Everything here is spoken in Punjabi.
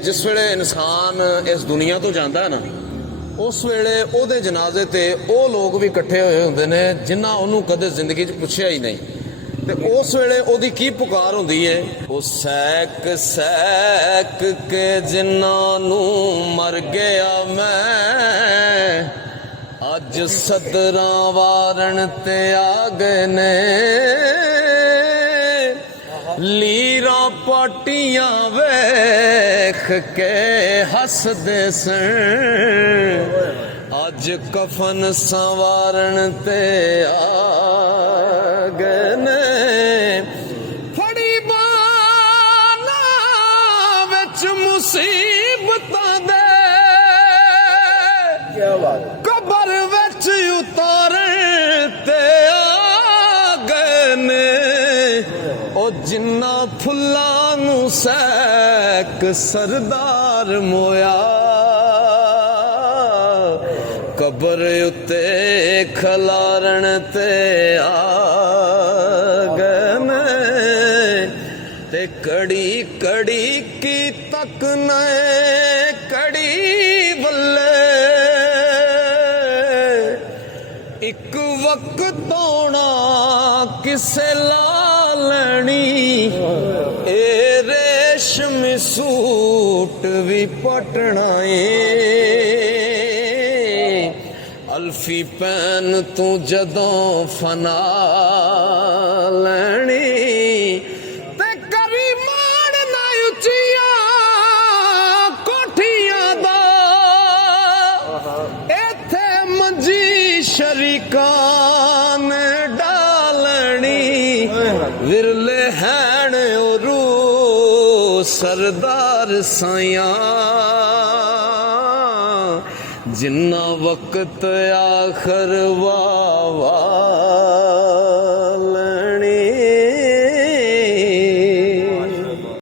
जिस वेले इंसान इस दुनिया तो जाता है ना, उस वेले ਉਹਦੇ जनाजे ते ਉਹ लोग भी इकट्ठे होए ਹੁੰਦੇ ने जिन्ना ਉਹਨੂੰ कदे जिंदगी च पुछया ही नहीं। ਤੇ ਉਸ ਵੇਲੇ ਉਹਦੀ ਕੀ ਪੁਕਾਰ ਹੁੰਦੀ ਏ, ਉਹ ਸੈਕ ਸੈਕ ਕੇ ਜਿਨ੍ਹਾਂ ਨੂੰ ਮਰ ਗਿਆ ਮੈਂ, ਅੱਜ ਸਦਰਾਂ ਵਾਰਨ ਤੇ ਆ ਗਏ ਨੇ, ਲੀਰਾਂ ਪਾਟੀਆਂ ਵੇਖ ਕੇ ਹੱਸਦੇ ਸਨ, ਅੱਜ ਕਫਨ ਸੰਵਾਰਨ ਤੇ ਆ ਗਏ ਨੇ। ਫੜੀ ਬਾਨਾ ਵਿੱਚ ਮੁਸੀਬਤਾਂ ਦੇ, ਕਬਰ ਵਿੱਚ ਉਤਾਰਨ ਤੇ ਆ ਗਏ ਨੇ, ਉਹ ਜਿੰਨਾ ਫੁੱਲਾਂ ਨੂੰ ਸੈਕ ਸਰਦਾਰ ਮੋਇਆ, ਕਬਰ ਉੱਤੇ ਖਲਾਰਨ ਤੇ ਆ ਗਏ ਨੇ। ਤੇ ਕੜੀ ਕੜੀ ਕੀ ਤੱਕ ਨਏ ਕੜੀ ਬੱਲੇ, ਇੱਕ ਵਕਤ ਆਉਣਾ ਕਿਸੇ ਲਾ ਲੈਣੀ, ਇਹ ਰੇਸ਼ਮੀ ਸੂਟ ਵੀ ਪਟਣਾ ਏ, ਅਲਫੀ ਪੈਨ ਤੂੰ ਜਦੋਂ ਫਨਾ ਲੈਣੀ, ਤੇ ਕਰੀ ਮਾਣ ਨਾ ਉੱਚੀਆਂ ਕੋਠੀਆਂ ਦਾ, ਇੱਥੇ ਮੰਜੀ ਸ਼ਰੀਕਾਂ ਨੇ ਡਾਲਣੀ, ਵਿਰਲੇ ਹੈਣ ਉਰੂ ਸਰਦਾਰ ਸਾਈਆਂ, जिन्ना वक्त आखर वा